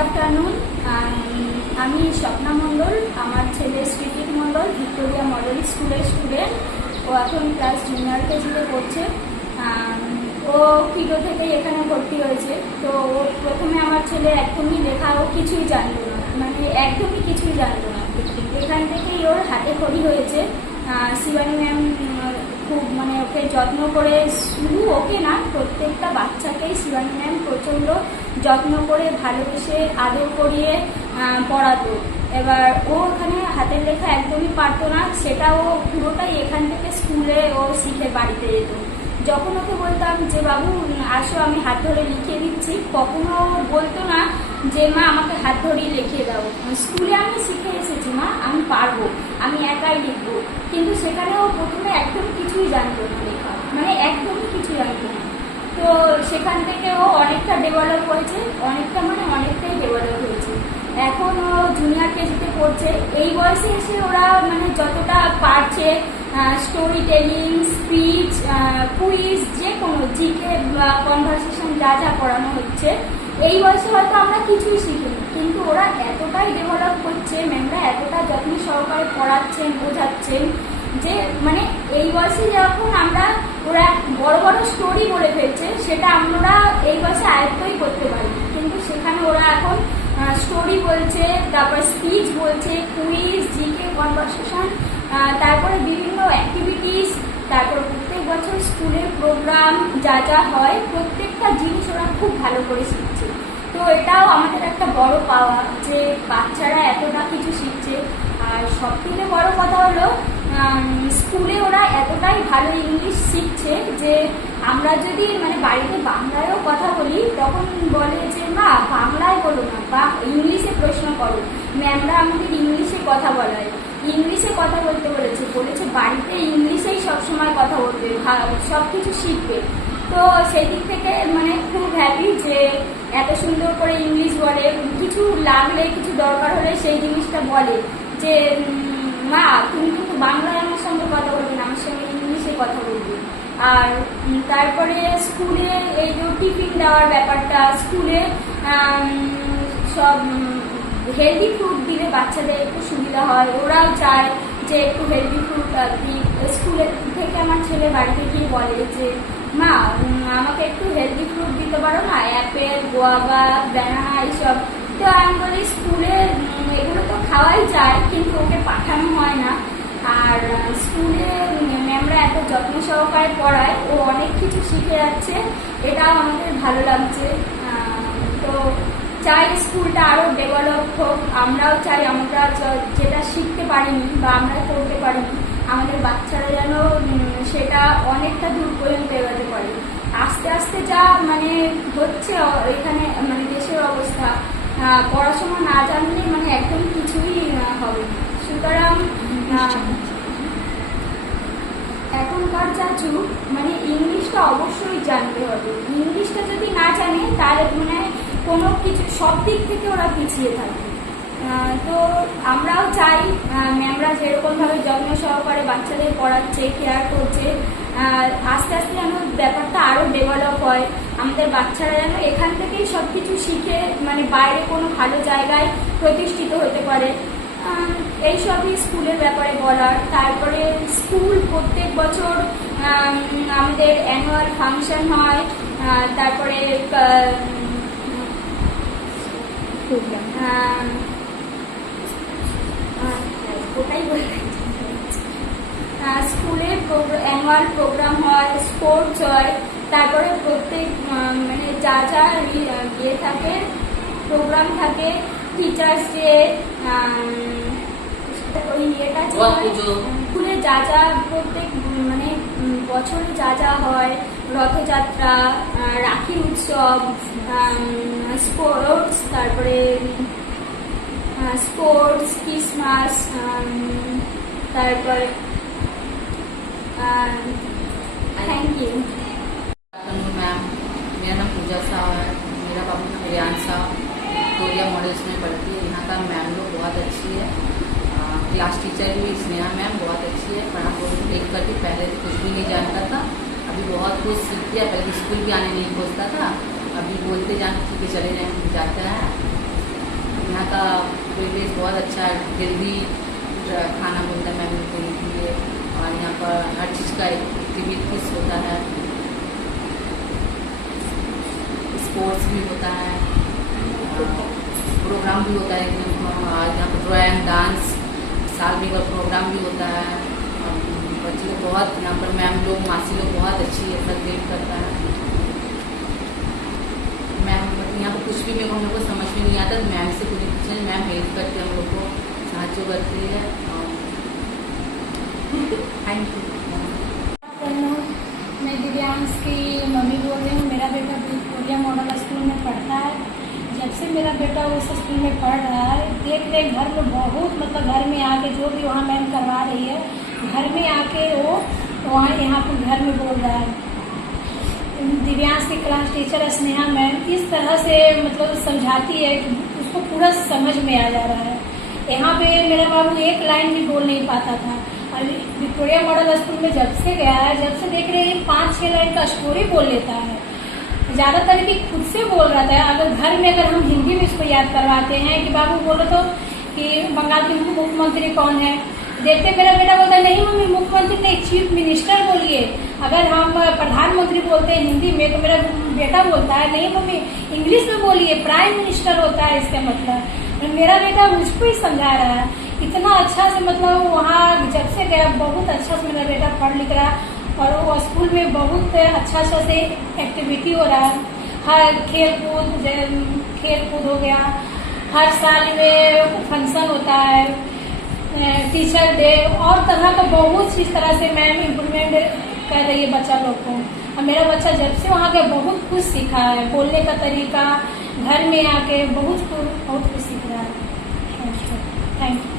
Afternoon. আমি স্বপ্না মণ্ডল, আমার ছেলে শ্রীজিৎ মণ্ডল ভিক্টোরিয়া মডেল স্কুলের স্টুডেন্ট। ও এখন ক্লাস জুনিয়র কেজিতে পড়ছে। ও কিটো থেকেই এখানে ভর্তি হয়েছে। তো ও প্রথমে আমার ছেলে একদমই লেখা ও কিছুই জানতো না, মানে একদমই কিছুই জানতো না। এখান থেকেই ওর হাতে খড়ি হয়েছে। শিবানী ম্যাম খুব মানে ওকে যত্ন করে, শুধু ওকে না প্রত্যেকটা বাচ্চাকেই শিবানী ম্যাম প্রচণ্ড যত্ন করে ভালোবেসে আদর করিয়ে পড়াতো। এবার ও ওখানে হাতের লেখা একদমই পারতো না, সেটা ও পুরোটাই এখান থেকে স্কুলে ও শিখে বাড়িতে যেত। যখন ওকে বলতাম যে বাবু আসো আমি হাত ধরে লিখিয়ে দিচ্ছি, কখনো বলতো না যে মা আমাকে হাত ধরেই লিখিয়ে দাও। স্কুলে আমি শিখে এসেছি মা, আমি পারবো, আমি একাই লিখবো। কিন্তু সেখানেও প্রথমে একদম কিছুই জানতো না লেখা, মানে একদমই কিছু জানতো না। তো সেখান থেকে ও অনেকটা ডেভেলপ হয়েছে, অনেকটাই ডেভেলপ হয়েছে। এখন ও জুনিয়র কেজিতে পড়ছে। এই বয়সে এসে ওরা মানে যতটা পারছে, স্টোরি টেলিং, স্পিচ, কুইজ, যে কোনো জিকে কনভারসেশন যা যা পড়ানো হচ্ছে, এই বয়সে হয়তো আমরা কিছুই শিখিনি, কিন্তু ওরা এতটাই ডেভেলপ করছে, ম্যামরা এতটা যত্ন সহকারে পড়াচ্ছেন, বোঝাচ্ছেন যে মানে এই বয়সে যখন আমরা ওরা বড় বড় স্টোরি বলে ফেলছে, সেটা আমরা এই বয়সে আয়ত্তই করতে পারি। কিন্তু সেখানে ওরা এখন স্টোরি বলছে, তারপর স্পিচ বলছে, কুইজ, জিকে কনভারসেশন, তারপরে বিভিন্ন অ্যাক্টিভিটিস, তারপর প্রত্যেক বছর স্কুলের প্রোগ্রাম যা যা হয় প্রত্যেকটা জিনিস ওরা খুব ভালো করে শিখছে। তো এটাও আমাদের একটা বড় পাওয়া যে বাচ্চারা এতটা কিছু শিখছে। আর সব থেকে বড় কথা হলো স্কুলে ওরা এতটাই ভালো ইংলিশ শিখছে যে আমরা যদি মানে বাড়িতে বাংলায়ও কথা বলি, তখন বলে যে মা বাংলায় বলো না, বা ইংলিশে প্রশ্ন করো। ম্যামরা আমাদের ইংলিশে কথা বলায়, ইংলিশে কথা বলতে বলেছে বাড়িতে ইংলিশেই সবসময় কথা বলবে, সব কিছু শিখবে। তো সেই দিক থেকে মানে খুব হ্যাপি যে এত সুন্দর করে ইংলিশ বলে, কিছু লাগলে কিছু দরকার হলে সেই জিনিসটা বলে যে মা তুমি কিন্তু বাংলায় আমার সঙ্গে কথা বলবে না, আমার সঙ্গে ইংলিশে কথা বলবে। আর তারপরে স্কুলে এই যে টিফিন দেওয়ার ব্যাপারটা, স্কুলে সব হেলদি ফ্রুট দিলে বাচ্চাদের একটু সুবিধা হয়, ওরাও চায় যে একটু হেলদি ফ্রুট দিই। স্কুলে থেকে আমার ছেলে বাড়িতে গিয়ে বলে যে মা আমাকে একটু হেলদি ফ্রুট দিতে পারো না, অ্যাপেল, গোয়াভা, ব্যানানা এইসব। তো আমি বলি স্কুলে এগুলো তো খাওয়াই যায়, কিন্তু ওকে পাঠানো হয় না। আর স্কুলে ম্যামরা এত যত্ন সহকারে পড়ায়, ও অনেক কিছু শিখে যাচ্ছে, এটাও আমাদের ভালো লাগছে। তো চাই স্কুলটা আরও ডেভেলপ হোক। আমরাও চাই আমরা যেটা শিখতে পারিনি বা আমরা করতে পারিনি, আমাদের বাচ্চারা যেন সেটা অনেকটা দূর পর্যন্ত এগোতে পারে। আস্তে আস্তে যা মানে হচ্ছে এখানে মানে দেশের অবস্থা, পড়াশোনা না জানলে মানে একদম কিছুই হবে না। সুতরাং এখনকার যা যুগ, মানে ইংলিশটা অবশ্যই জানতে হবে। ইংলিশটা যদি না জানে তাহলে মানে কোনো কিছু সব দিক থেকে ওরা পিছিয়ে থাকে। তো আমরাও চাই ম্যামরা যেরকমভাবে যত্ন সহকারে বাচ্চাদের পড়াচ্ছে, কেয়ার করছে, আস্তে আস্তে যেন ব্যাপারটা আরও ডেভেলপ হয়। আমাদের বাচ্চারা যেন এখান থেকেই সব কিছু শিখে মানে বাইরে কোনো ভালো জায়গায় প্রতিষ্ঠিত হতে পারে। এইসবই স্কুলের ব্যাপারে বলার। তারপরে স্কুল প্রত্যেক বছর আমাদের অ্যানুয়াল ফাংশন হয়, তারপরে ওটাই বলে স্কুলের অ্যানুয়াল প্রোগ্রাম হয়, স্পোর্টস হয়, তারপরে প্রত্যেক মানে যা যা ইয়ে থাকে, প্রোগ্রাম থাকে, টিচার্স ডে, ওই ইয়েটা স্কুলে যা যা প্রত্যেক মানে বছরে যা যা হয়, রথযাত্রা, রাখি উৎসব, স্পোর্টস, তারপরে स्पोर्ट्स, क्रिसमस, তারপর थैंक यू मैम। मेरा नाम पूजा साहब है, मेरा बाबू नाम रियान साहब विक्टोरिया मॉडल स्कूल में पढ़ती है। यहाँ का मैम लोग बहुत अच्छी है। क्लास टीचर भी स्नेहा मैम बहुत अच्छी है। पढ़ा देख करके पहले तो कुछ भी नहीं जानता था, अभी बहुत कुछ सीख गया। पहले स्कूल भी आने नहीं पहुँचता था, अभी बोलते जान ठीक है चले जाते हैं। का परिवेश बहुत अच्छा है, हेल्दी खाना बनता है मैम के लिए। और यहाँ पर हर चीज़ का एक्टिविटीज होता है, स्पोर्ट्स भी होता है, प्रोग्राम भी होता है। यहाँ पर ड्राइंग, डांस, साल में का प्रोग्राम भी होता है। बच्चे लोग बहुत, यहाँ पर मैम लोग, मासी लोग बहुत अच्छी है, सेलिब्रेट करता है। मैम यहाँ पर कुछ भी मेरे को हम लोग को समझ में नहीं आता, मैम से कुछ पूछे, मैम हेल्प करती है, हम लोग को साहाଯ୍य करती है। Thank you. मैं दिव्यांश की मम्मी बोल रही हूँ। मेरा बेटा विक्टोरिया मॉडल स्कूल में पढ़ता है। जब से मेरा बेटा उस स्कूल में पढ़ रहा है, देख रहे घर में बहुत, मतलब घर में आके जो भी वहाँ मैम करवा रही है, घर में आके वो वहाँ यहाँ पर घर में बोल रहा है। दिव्यांश की क्लास टीचर स्नेहा मैम इस तरह से मतलब समझाती है कि उसको पूरा समझ में आ जा रहा है। यहाँ पे मेरा बाबू एक लाइन भी बोल नहीं पाता था, और विक्टोरिया मॉडल स्कूल में जब से गया है, जब से देख रहे हैं 5-6 लाइन का स्टोरी बोल लेता है। ज़्यादातर कि खुद से बोल रहा था। अगर घर में अगर हम हिंदी में इसको याद करवाते हैं कि बाबू बोलो तो कि बंगाल के मुख्यमंत्री कौन है, देखते मेरा बेटा बोलता है नहीं मम्मी मुख्यमंत्री नहीं, चीफ मिनिस्टर बोलिए। अगर हम प्रधानमंत्री बोलते हैं हिंदी में, तो मेरा बेटा बोलता है नहीं मम्मी इंग्लिश में बोलिए, प्राइम मिनिस्टर होता है इसका मतलब। मेरा बेटा मुझको ही समझा रहा है इतना अच्छा से, मतलब वहाँ जब से गया बहुत अच्छा से मेरा बेटा पढ़ लिख रहा है। और वो स्कूल में बहुत अच्छा से एक्टिविटी हो रहा है। हर खेल कूद हो गया, हर साल में फंक्शन होता है, टीचर डे और तरह का बहुत इस तरह से मैम इम्प्रूवमेंट कर रही है बच्चा लोग को। और मेरा बच्चा जब से वहाँ गया बहुत कुछ सीखा है, बोलने का तरीका, घर में आके बहुत कुछ सीख रहा है। Thank you.